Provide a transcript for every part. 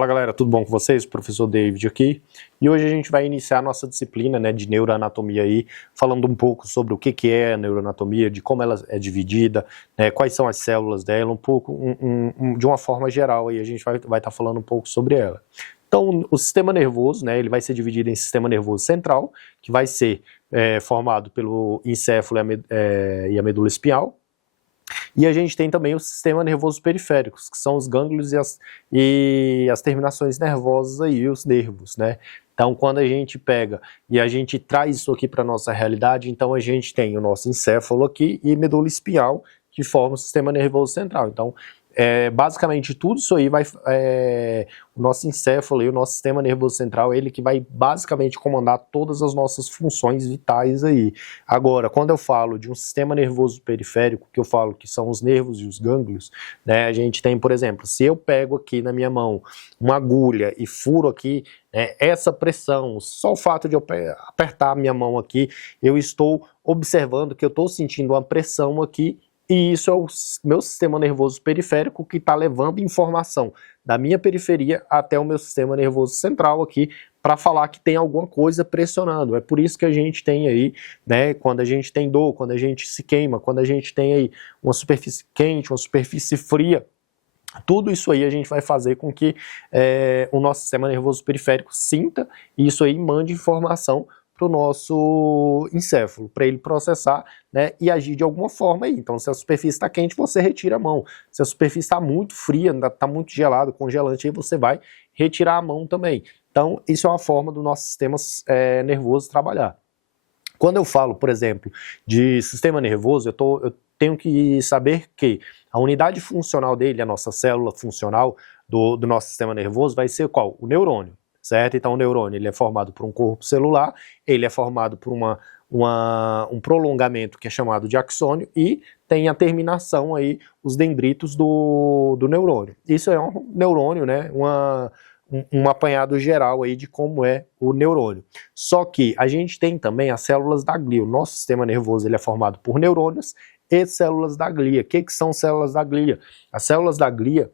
Fala galera, tudo bom com vocês? Professor David aqui. E hoje a gente vai iniciar a nossa disciplina, de neuroanatomia aí, falando um pouco sobre o que é a neuroanatomia, de como ela é dividida, quais são as células dela, um pouco, de uma forma geral aí, a gente vai estar falando um pouco sobre ela. Então, o sistema nervoso, ele vai ser dividido em sistema nervoso central, que vai ser formado pelo encéfalo e a medula espinhal. E a gente tem também o sistema nervoso periférico, que são os gânglios e as terminações nervosas aí, os nervos, Então, quando a gente pega e a gente traz isso aqui para a nossa realidade, então a gente tem o nosso encéfalo aqui e medula espinhal, que forma o sistema nervoso central. Então, basicamente tudo isso aí o nosso encéfalo e o nosso sistema nervoso central, ele que vai basicamente comandar todas as nossas funções vitais aí. Agora, quando eu falo de um sistema nervoso periférico, que eu falo que são os nervos e os gânglios, a gente tem, por exemplo, se eu pego aqui na minha mão uma agulha e furo aqui, essa pressão, só o fato de eu apertar a minha mão aqui, eu estou observando que eu estou sentindo uma pressão aqui. E isso é o meu sistema nervoso periférico que está levando informação da minha periferia até o meu sistema nervoso central aqui para falar que tem alguma coisa pressionando. É por isso que a gente tem aí, quando a gente tem dor, quando a gente se queima, quando a gente tem aí uma superfície quente, uma superfície fria, tudo isso aí a gente vai fazer com que o nosso sistema nervoso periférico sinta e isso aí mande informação para o nosso encéfalo, para ele processar e agir de alguma forma aí. Então, se a superfície está quente, você retira a mão. Se a superfície está muito fria, está muito gelado, congelante, aí você vai retirar a mão também. Então, isso é uma forma do nosso sistema nervoso trabalhar. Quando eu falo, por exemplo, de sistema nervoso, eu tenho que saber que a unidade funcional dele, a nossa célula funcional do nosso sistema nervoso vai ser qual? O neurônio. Certo? Então o neurônio ele é formado por um corpo celular, ele é formado por um prolongamento que é chamado de axônio e tem a terminação aí, os dendritos do neurônio. Isso é um neurônio, um apanhado geral aí de como é o neurônio. Só que a gente tem também as células da glia. O nosso sistema nervoso ele é formado por neurônios e células da glia. O que são células da glia? As células da glia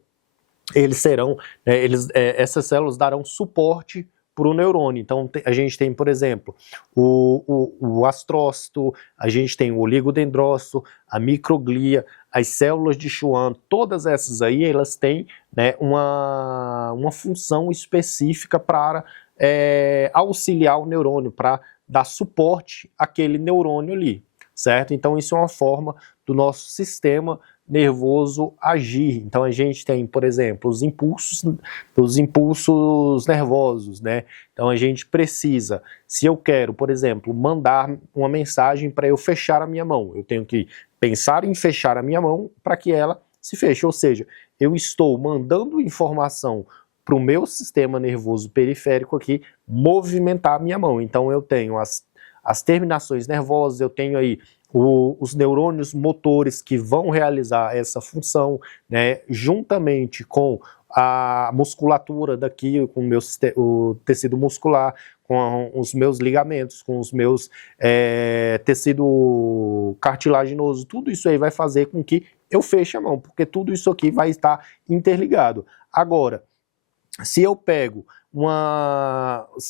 essas células darão suporte para o neurônio. Então, a gente tem, por exemplo, o astrócito, a gente tem o oligodendrócito, a microglia, as células de Schwann, todas essas aí, elas têm uma função específica para auxiliar o neurônio, para dar suporte àquele neurônio ali, certo? Então, isso é uma forma do nosso sistema nervoso agir. Então a gente tem, por exemplo, os impulsos nervosos, Então a gente precisa, se eu quero, por exemplo, mandar uma mensagem para eu fechar a minha mão, eu tenho que pensar em fechar a minha mão para que ela se feche, ou seja, eu estou mandando informação para o meu sistema nervoso periférico aqui movimentar a minha mão. Então eu tenho as terminações nervosas, eu tenho aí os neurônios motores que vão realizar essa função, juntamente com a musculatura daqui, com o tecido muscular, com os meus ligamentos, com os meus tecido cartilaginoso, tudo isso aí vai fazer com que eu feche a mão, porque tudo isso aqui vai estar interligado. Agora, se eu pego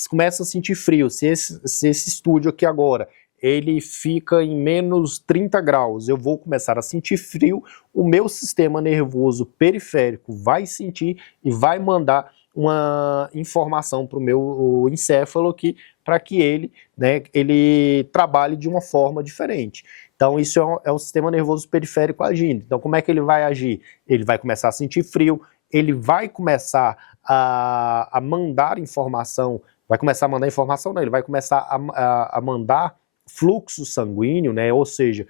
começa a sentir frio, se esse estúdio aqui agora ele fica em menos 30 graus, eu vou começar a sentir frio, o meu sistema nervoso periférico vai sentir e vai mandar uma informação para o meu encéfalo aqui, para que ele trabalhe de uma forma diferente. Então isso é o sistema nervoso periférico agindo. Então como é que ele vai agir? Ele vai começar a sentir frio, ele vai começar a mandar informação, ele vai começar a mandar fluxo sanguíneo, ou seja,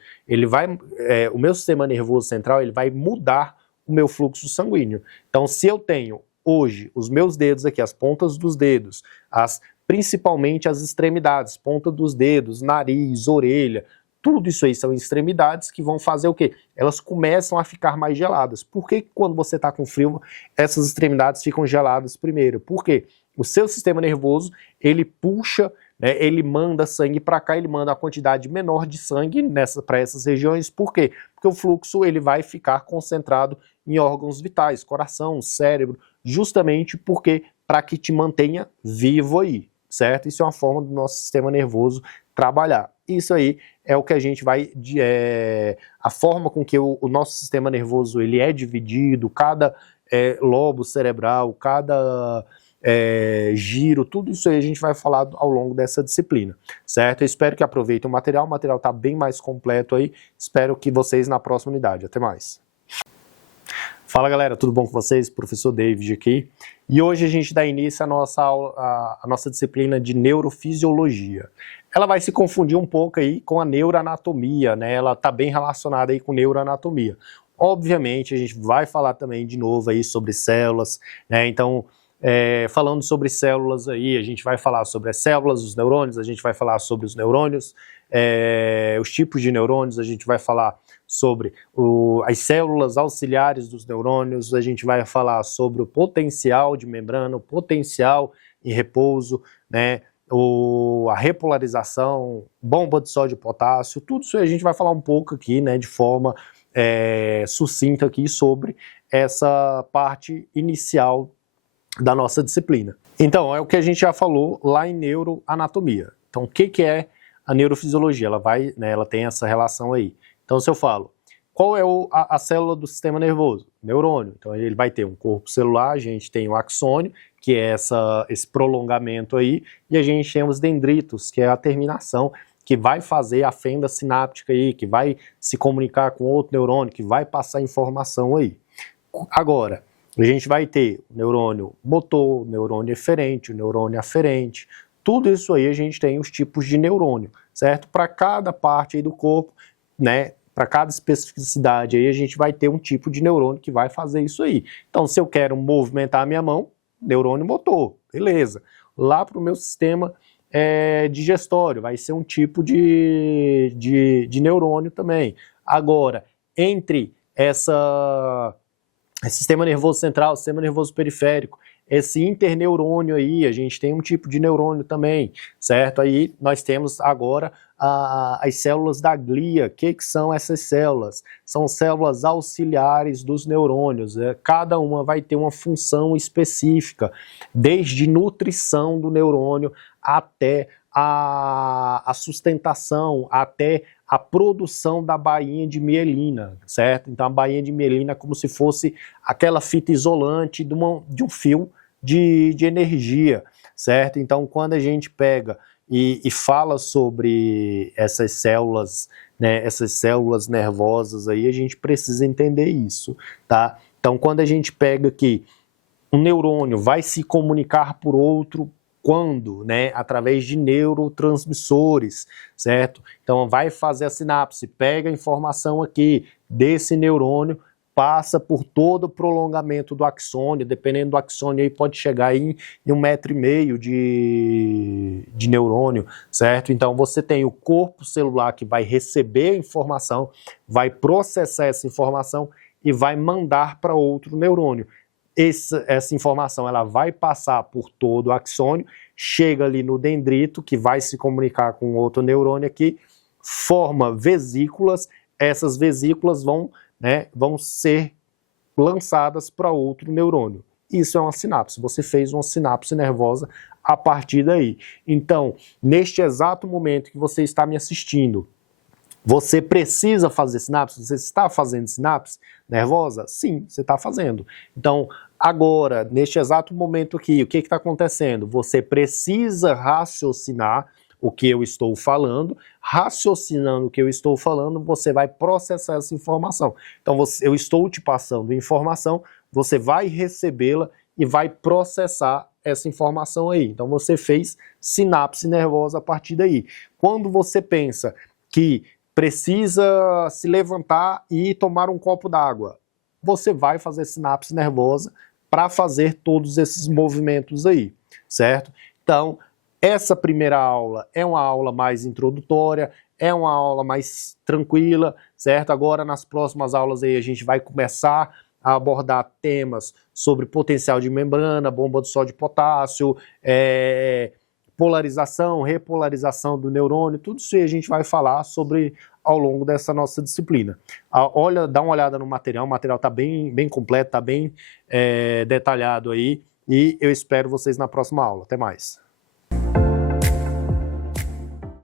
o meu sistema nervoso central ele vai mudar o meu fluxo sanguíneo. Então, se eu tenho hoje os meus dedos aqui, as pontas dos dedos, principalmente as extremidades, ponta dos dedos, nariz, orelha, tudo isso aí são extremidades que vão fazer o quê? Elas começam a ficar mais geladas. Por que quando você está com frio, essas extremidades ficam geladas primeiro? Por quê? O seu sistema nervoso, ele puxa, ele manda sangue para cá, ele manda a quantidade menor de sangue para essas regiões. Por quê? Porque o fluxo ele vai ficar concentrado em órgãos vitais, coração, cérebro, justamente porque para que te mantenha vivo aí, certo? Isso é uma forma do nosso sistema nervoso trabalhar. Isso aí é o que a gente vai, a forma com que o nosso sistema nervoso ele é dividido, cada lobo cerebral, cada giro, tudo isso aí a gente vai falar ao longo dessa disciplina, certo? Eu espero que aproveitem o material está bem mais completo aí, espero que vocês na próxima unidade. Até mais! Fala galera, tudo bom com vocês? Professor David aqui. E hoje a gente dá início à nossa aula, a nossa disciplina de neurofisiologia. Ela vai se confundir um pouco aí com a neuroanatomia, né? Ela está bem relacionada aí com neuroanatomia. Obviamente a gente vai falar também de novo aí sobre células, né? Então, falando sobre células aí, a gente vai falar sobre as células, os neurônios, a gente vai falar sobre os neurônios, os tipos de neurônios, a gente vai falar sobre as células auxiliares dos neurônios, a gente vai falar sobre o potencial de membrana, o potencial em repouso, né, a repolarização, bomba de sódio e potássio, tudo isso a gente vai falar um pouco aqui, né, de forma sucinta aqui sobre essa parte inicial da nossa disciplina. Então, é o que a gente já falou lá em neuroanatomia. Então, o que é a neurofisiologia? Ela tem essa relação aí. Então, se eu falo, qual é a célula do sistema nervoso? Neurônio. Então, ele vai ter um corpo celular, a gente tem o axônio, que é esse prolongamento aí, e a gente tem os dendritos, que é a terminação, que vai fazer a fenda sináptica aí, que vai se comunicar com outro neurônio, que vai passar informação aí. Agora, a gente vai ter o neurônio motor, o neurônio eferente, o neurônio aferente, tudo isso aí a gente tem os tipos de neurônio, certo? Para cada parte aí do corpo, né, para cada especificidade aí a gente vai ter um tipo de neurônio que vai fazer isso aí. Então, se eu quero movimentar a minha mão, neurônio motor, beleza. Lá para o meu sistema digestório, vai ser um tipo de neurônio também. Agora, entre esse sistema nervoso central, sistema nervoso periférico, esse interneurônio aí, a gente tem um tipo de neurônio também, certo? Aí nós temos agora as células da glia. O que são essas células? São células auxiliares dos neurônios. Cada uma vai ter uma função específica, desde nutrição do neurônio até a sustentação, até a produção da bainha de mielina, certo? Então a bainha de mielina é como se fosse aquela fita isolante de um fio de energia, certo? Então quando a gente pega e fala sobre essas células, né, essas células nervosas aí, a gente precisa entender isso, tá? Então quando a gente pega que um neurônio vai se comunicar por outro, quando? Né? Através de neurotransmissores, certo? Então vai fazer a sinapse, pega a informação aqui desse neurônio, passa por todo o prolongamento do axônio, dependendo do axônio aí pode chegar em 1,5 m de neurônio, certo? Então você tem o corpo celular que vai receber a informação, vai processar essa informação e vai mandar para outro neurônio. Essa informação ela vai passar por todo o axônio, chega ali no dendrito, que vai se comunicar com outro neurônio aqui, forma vesículas, essas vesículas vão ser lançadas para outro neurônio. Isso é uma sinapse, você fez uma sinapse nervosa a partir daí. Então, neste exato momento que você está me assistindo, você precisa fazer sinapse? Você está fazendo sinapse nervosa? Sim, você está fazendo. Então, agora, neste exato momento aqui, o que está acontecendo? Você precisa raciocinar o que eu estou falando. Raciocinando o que eu estou falando, você vai processar essa informação. Então, eu estou te passando informação, você vai recebê-la e vai processar essa informação aí. Então, você fez sinapse nervosa a partir daí. Quando você pensa que precisa se levantar e tomar um copo d'água, você vai fazer sinapse nervosa para fazer todos esses movimentos aí, certo? Então, essa primeira aula é uma aula mais introdutória, é uma aula mais tranquila, certo? Agora, nas próximas aulas aí, a gente vai começar a abordar temas sobre potencial de membrana, bomba de sódio e potássio, polarização, repolarização do neurônio, tudo isso aí a gente vai falar sobre ao longo dessa nossa disciplina. Dá uma olhada no material, o material está bem completo, está bem detalhado aí, e eu espero vocês na próxima aula. Até mais.